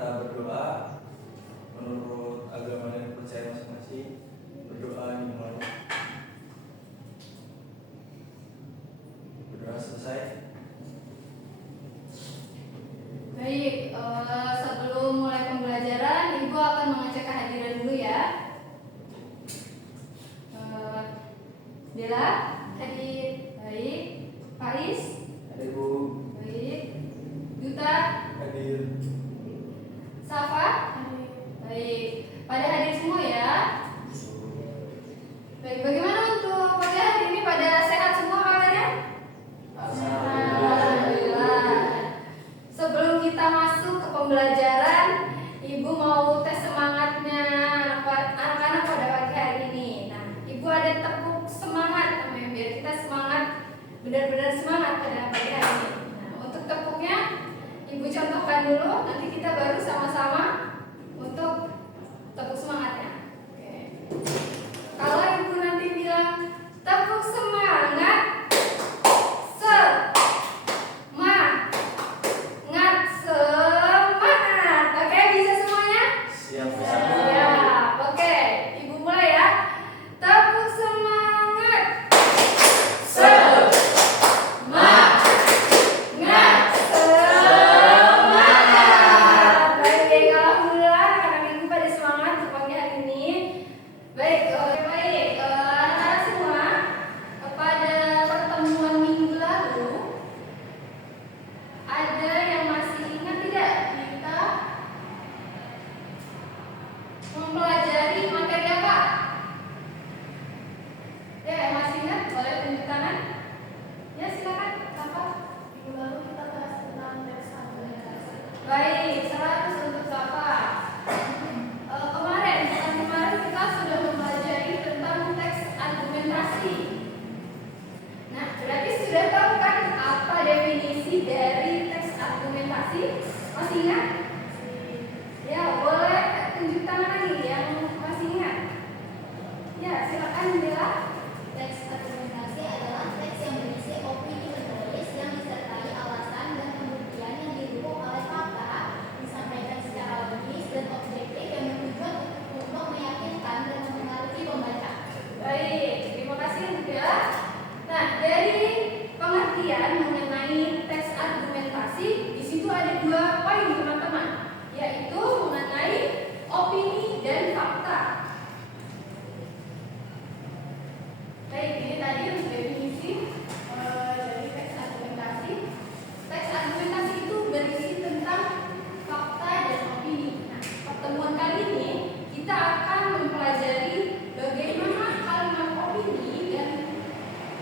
kita berdoa menurut agama dan percaya masing-masing. Berdoa dimulai. Berdoa selesai. Baik, sebelum mulai pembelajaran, Ibu akan mengecek kehadiran dulu ya. Dela, hadir. Baik. Faiz, Hadir Bu. baik. Duta, Hadir. Safa, baik. Pada hadir semua ya. Baik, bagaimana untuk pagi hari ini? Pada sehat semua kabarnya? Alhamdulillah. Sebelum kita masuk ke pembelajaran, Ibu mau tes semangatnya anak-anak pada pagi hari ini. Nah, Ibu ada tepuk semangat namanya, biar kita semangat, benar-benar semangat pada pagi hari ini. Nah, untuk tepuknya Ibu contohkan dulu, nanti kita baru sama-sama untuk tepuk semangatnya. Oke. Kalau Ibu nanti bilang tepuk semangat, semangat. Oke, bisa semuanya? Siap. Siap. Oke, Ibu mulai ya. Tepuk semangat. Semangat. Baik, alhamdulillah anak-anak Ibu pada semangat untuk pagi hari ini. Baik, anak-anak semua, pada pertemuan minggu lalu ada yang masih ingat tidak kita mempelajari materi apa? Ya, yang masih ingat boleh tunjuk tangan. Ya, silakan. Apa? Minggu lalu kita bahas tentang teks argumentasi. Baik, 100 untuk Safa. Kemarin kita sudah mempelajari tentang teks argumentasi. Nah, berarti sudah tahu kan apa definisi dari teks argumentasi? Masih ingat? Ya, boleh tunjuk tangan lagi yang masih ingat. Ya, silakan Bella. Teks argumentasi adalah teks yang berisi opini penulis yang disertai alasan dan pembuktian yang didukung oleh fakta, disampaikan secara logis dan objektif yang bertujuan untuk meyakinkan dan mempengaruhi pembaca. Baik, terima kasih Bella. Nah, dari pengertian mengenai teks argumentasi, di situ ada 2 poin teman-teman, yaitu mengenai opini dan fakta. Baik, ini tadi untuk definisi dari teks argumentasi. Teks argumentasi itu berisi tentang fakta dan opini. Nah, pertemuan kali ini kita akan mempelajari bagaimana kalimat opini dan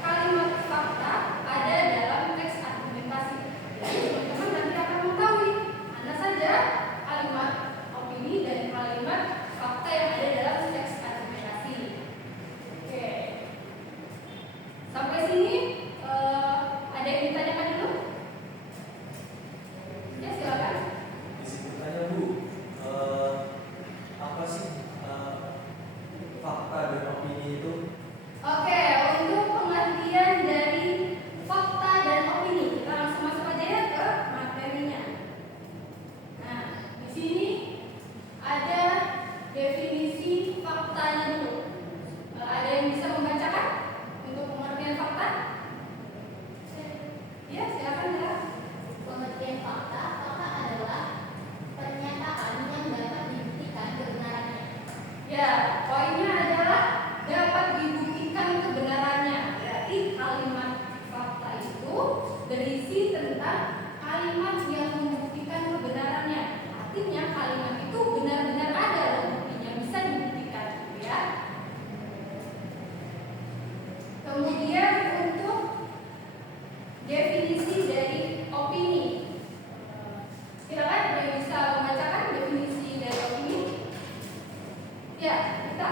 kalimat fakta ada dalam teks argumentasi. Jadi teman-teman nanti akan mengetahui mana saja kalimat opini dan kalimat fakta yang ada dalam teks argumentasi. Oke. Sampai sini ada yang ditanyakan dulu? Ya, silakan. Disebutkannya Bu, apa sih fakta dan opini itu? Oke, untuk pengertian dari fakta dan opini, kita langsung masuk aja ya ke materinya. Nah, di sini ada definisi faktanya dulu. Ada yang bisa membacakan untuk pengertian fakta? Ya, silakan ya. Pengertian fakta adalah pernyataan yang dapat dibuktikan kebenarannya. Ya, poinnya adalah dapat dibuktikan kebenarannya. Berarti kalimat fakta itu berisi tentang kalimat yang membuktikan kebenarannya. Artinya kalimat itu benar-benar ada loh buktinya, bisa dibuktikan gitu ya. Kemudian untuk definisi dari opini. Silakan ada yang bisa membacakan definisi dari opini? Ya, kita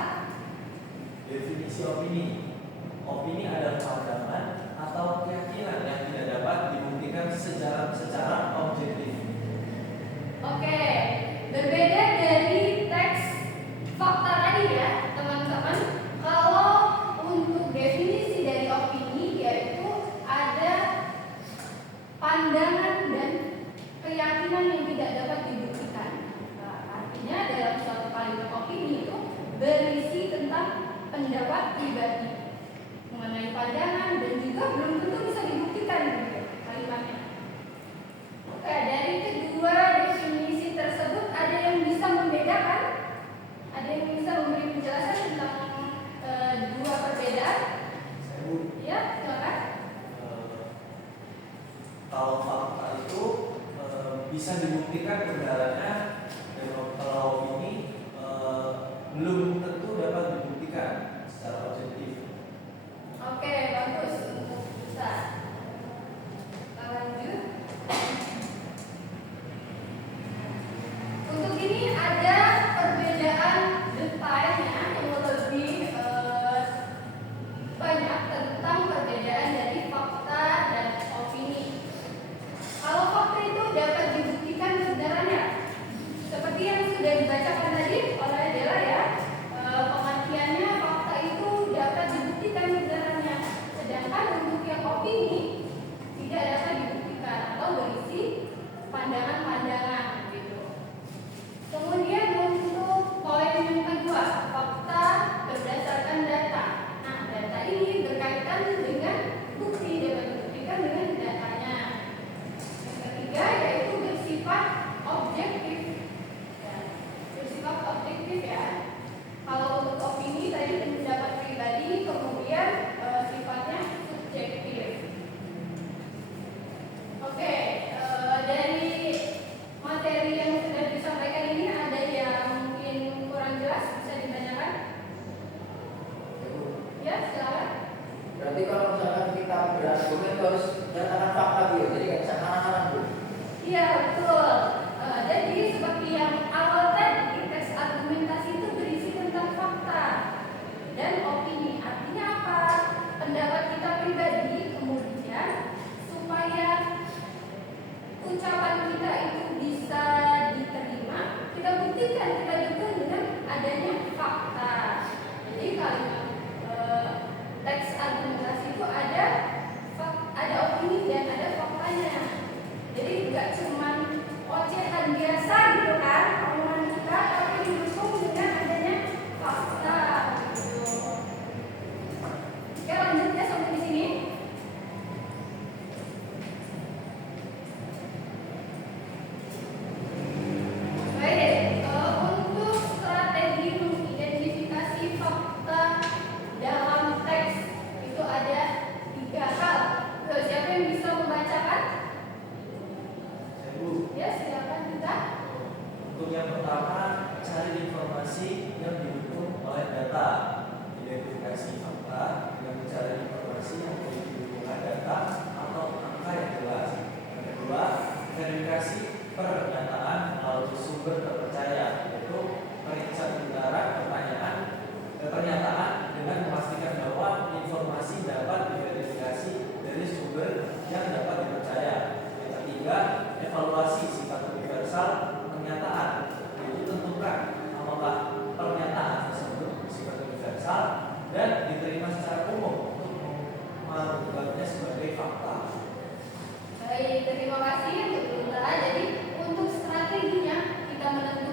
kalimat opini itu berisi tentang pendapat pribadi mengenai pandangan dan juga belum tentu bisa dibuktikan gitu kalimatnya. Oke, dari kedua definisi tersebut ada yang bisa membedakan, ada yang bisa memberi penjelasan tentang dua perbedaan. Ya, silakan. Kalau fakta itu bisa dibuktikan kebenarannya, dan kalau ini belum tentu dapat dibuktikan secara objektif. Oke, bagus untuk bisa. Kita lanjut. Untuk ini ada perbedaan detailnya yang lebih banyak tentang perbedaan dari fakta dan opini. Kalau fakta itu dapat dibuktikan kebenarannya, seperti yang sudah dibacakan tadi oleh Dela ya, pengertiannya fakta itu dapat dibuktikan kebenarannya, sedangkan untuk yang opini tidak dapat dibuktikan atau berisi pandangan-pandangan gitu. Kemudian untuk poin yang kedua, fakta berdasarkan data. Nah, data ini berkaitan dengan bukti, dapat dibuktikan dengan datanya. Yang ketiga yaitu bersifat objektif. Ya, bersifat objektif ya. Kalau untuk opini tadi pendapat pribadi, kemudian sifatnya subjektif. Oke, dari materi yang sudah disampaikan ini ada yang mungkin kurang jelas, bisa ditanyakan? Ya, silakan. Berarti kalau misalkan kita berargumen harus berdasarkan fakta Bu, jadi nggak bisa ngarang-ngarang Bu. Iya, betul. Jadi seperti yang awal tadi, teks argumentasi itu berisi tentang fakta dan opini. Artinya apa? Pendapat kita pribadi, kemudian supaya ucapan kita itu bisa diterima, kita buktikan, kita dukung dengan adanya fakta. Jadi kalimat teks argumentasi itu ada opini dan ada faktanya. Jadi nggak cuma ocehan biasa gitu kan, omongan kita, tapi didukung dengan adanya fakta. Gitu. Oke, lanjut ya sampai di sini. Baik, untuk strategi mengidentifikasi fakta dalam teks itu ada 3 hal. Siapa yang bisa membacakan? Ya, silakan kita. Untuk yang pertama, cari informasi yang didukung oleh data. Identifikasi fakta dengan mencari informasi yang didukung oleh data atau angka yang jelas. Yang kedua, verifikasi pernyataan melalui sumber terpercaya, yaitu periksa kebenaran pernyataan dengan memastikan bahwa informasi dapat diverifikasi dari sumber yang dapat dipercaya. Yang ketiga, evaluasi sifat universal pernyataan, yaitu tentukan apakah pernyataan tersebut bersifat universal dan diterima secara umum untuk menganggapnya sebagai fakta. Baik, terima kasih untuk sementara. Jadi untuk strateginya kita menentukan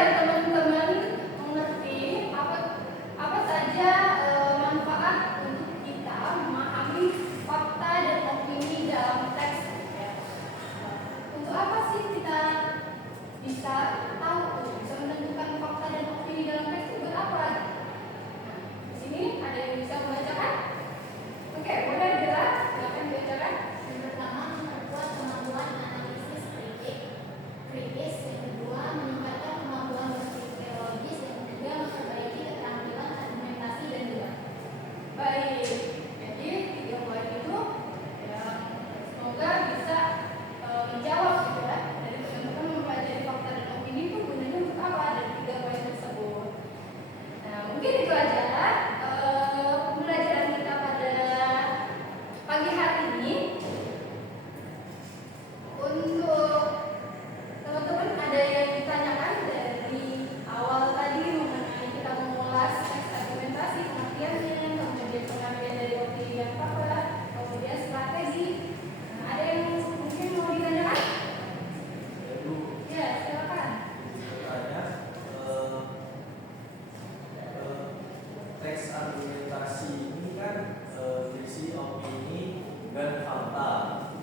biar teman-teman mengerti apa saja manfaat untuk kita memahami fakta dan opini dalam teks. Ya. Untuk apa sih kita bisa tahu, bisa menentukan fakta dan opini dalam teks itu buat apa? Nah, di sini ada yang bisa membacakan? Oke, boleh jelas, silakan dibacakan. Yang pertama, memperkuat kemampuan analisis kritis. Yang kedua, meningkatkan kemampuan berpikir logis. Yang ketiga, memperbaiki keterampilan argumentasi dan debat. Baik, jadi 3 poin itu ya, semoga bisa menjawab gitu ya. Dari teman-teman mempelajari fakta dan opini itu gunanya untuk apa dari 3 poin tersebut. Nah, mungkin itu aja pembelajaran kita pada pagi hari ini. Untuk teman-teman ada yang ditanyakan dari awal tadi mengenai kita mengulas teks argumentasi, pengertiannya, kemudian pengambilan dari opini dan fakta, kemudian strategi. Nah, ada yang mungkin mau ditanyakan? Lalu Ya, silakan. bertanya, teks argumentasi ini kan berisi opini dan fakta.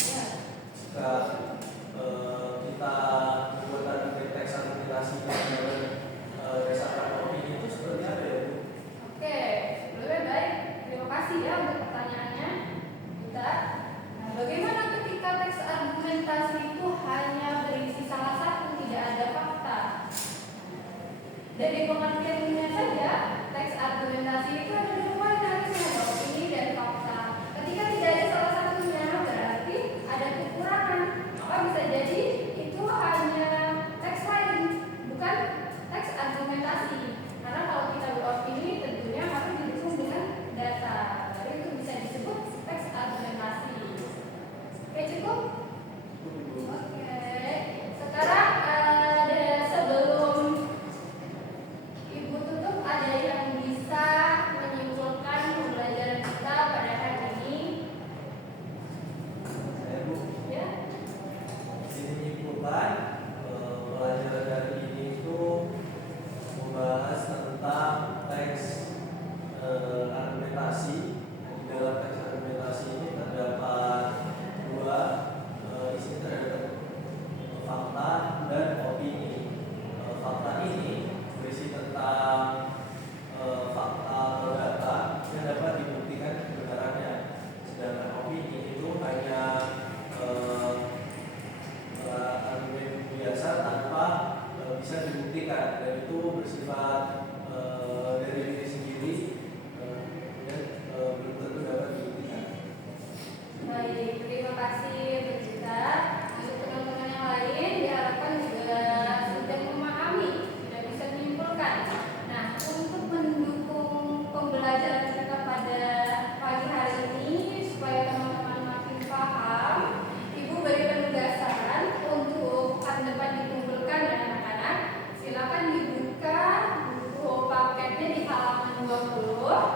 Ya. Jika kita membuat teks argumentasi berdasarkan opini itu seperti apa ya, Bu? Oke, boleh, baik. Terima kasih ya untuk pertanyaannya. Kita. Nah, bagaimana ketika teks argumentasi itu hanya berisi salah satu, tidak ada fakta? Dari pengertiannya saja, teks argumentasi itu ada 2 poin, harusnya ada opini dan fakta. Ketika tidak ada salah satunya, berarti ada kekurangan. Maka bisa jadi itu hanya teks lain, bukan teks argumentasi. Karena kalau kita beropini, tentunya harus didukung dengan data. Baru itu bisa disebut teks argumentasi. Oke, cukup? Oke. Sekarang sebelum Ibu tutup, ada yang bisa menyimpulkan pembelajaran kita pada hari ini? Saya, Bu, Ya. ini menyimpulkan pelajaran dari ini itu membahas tentang teks argumentasi. Di dalam teks argumentasi ini terdapat 2, di sini terdapat fakta dan opini. Fakta ini berisi tentang fakta atau data yang dapat dibuktikan kebenarannya, sedangkan opini itu hanya argumen biasa tanpa bisa dibuktikan, dan itu bersifat dari diri sendiri dan belum tentu dapat dibuktikan. Baik, terima kasih Bercita. Untuk teman-teman yang lain diharapkan juga sudah memahami, sudah bisa menyimpulkan. Nah, untuk mendukung pembelajaran kita pada pagi hari ini supaya teman-teman makin paham, Ibu beri penugasan untuk pekan depan dikumpulkan dengan anak-anak. Silakan dibuka buku paketnya di halaman 20.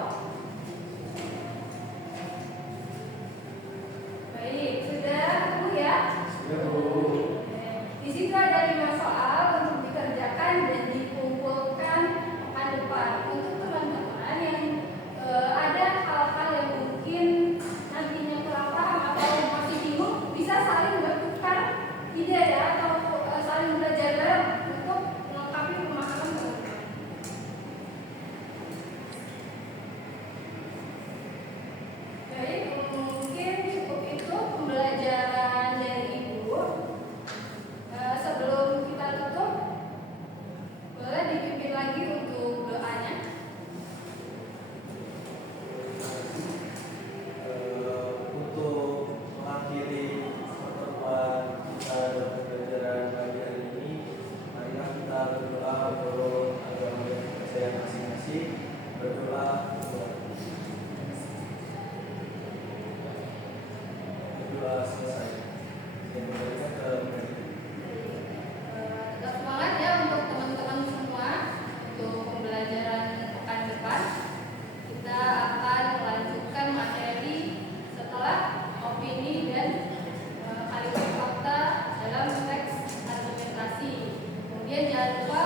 Baik, sudah ketemu ya? Sudah, Bu. Di situ ada 5 soal untuk dikerjakan dan dikumpulkan pekan depan. Untuk teman-teman yang ada hal-hal yang mungkin nantinya kurang paham atau masih bingung, bisa saling bertukar ide ya, atau saling belajar bareng untuk melengkapi pemahaman teman-teman. Baik, mungkin cukup itu pembelajaran dari Ibu. Sebelum kita tutup, boleh dipimpin lagi untuk doanya. Untuk mengakhiri pertemuan kita dalam pembelajaran pagi hari ini, marilah kita berdoa menurut agama dan kepercayaan masing-masing. Berdoa selesai. Dan kembalikan ke mereka. Tetap semangat ya untuk teman-teman semua untuk pembelajaran pekan depan. Kita akan melanjutkan materi setelah opini dan kalimat fakta dalam teks argumentasi. Kemudian jangan lupa